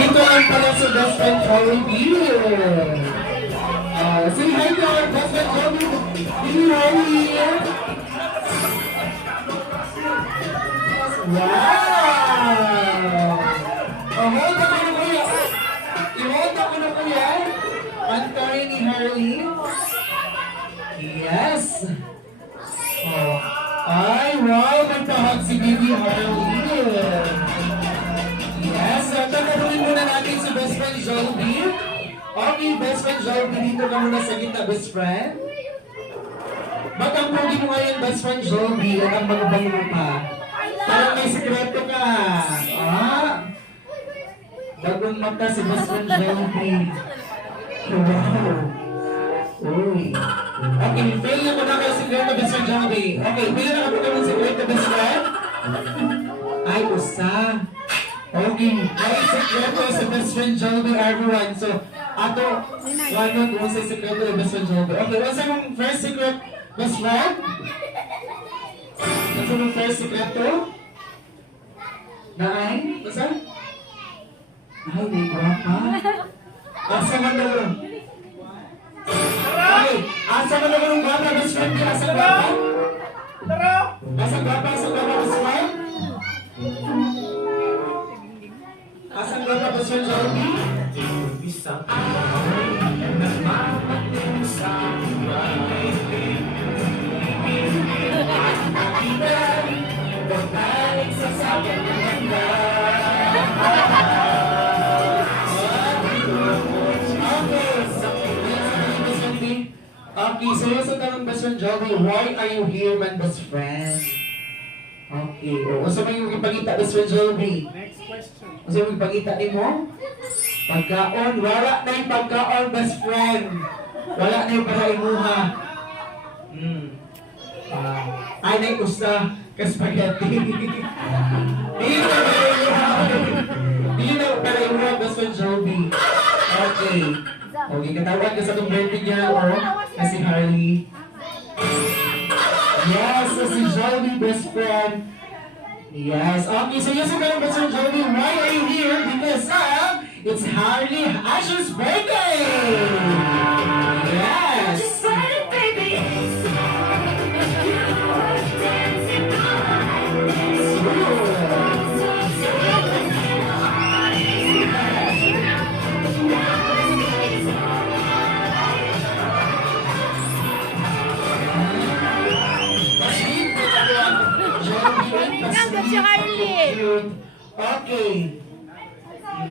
Dito lang pala sa best friend Jollibee. Say hi to our best friend Jollibee. Hi! Wow! Hold ako na kuya. I-hold ako na kuya. Antoy ni Harley. Yes! Oh. Ay, wow! Nagpahag si Baby Harley. Yes! Tatanungin muna natin si best friend Jollibee. Okay, best friend Jollibee, dito ka muna sa gitna, best friend. Ba't ang pogi mo ngayon, best friend Jollibee, at ang magabay mo pa? Parang may sekreto ka. Bagong mata si best friend Jollibee. Wow. Uy. Okay, fail na ko na kayo sekreto, best friend Jollibee. Okay, fail na ka po kami sekreto, best friend. Ay, usa. Okay, may sekreto sa best friend Jollibee, everyone. So, ato, wanon kung sa sekreto ng best friend Jollibee. Okay, what's yung first secret, best friend? What's yung first sekreto? Na ay? Basta? Ay, may guwapa. Asa man daw? Okay, asa man daw ng guwapa, best friend? Asa guwapa? Asa guwapa, best friend? Asan ka pa sa Jollibee? Isang araw nagmamating sa buhay. Babalik sa sabi ng ganda. Okay, so sa tanong best friend Jollibee, why are you here, my best friend? Okay, o sa may ipagita best friend Jollibee? Kasi magpagita ni mo, pagkaon, wala na yung pagkaon, best friend. Wala na yung para imuha. Ay, na yung usta, ka-spaghetti. Hindi na para imuha, best friend Jollibee. Okay. Okay, katawag ka sa itong birthday niya, na si Harley. Yes, so si Jollibee, best friend. Yes, okay, so yes, okay, best friend Jollibee, why are you here? Because it's Harley Asher's birthday! Yes! Si Harley. Okay.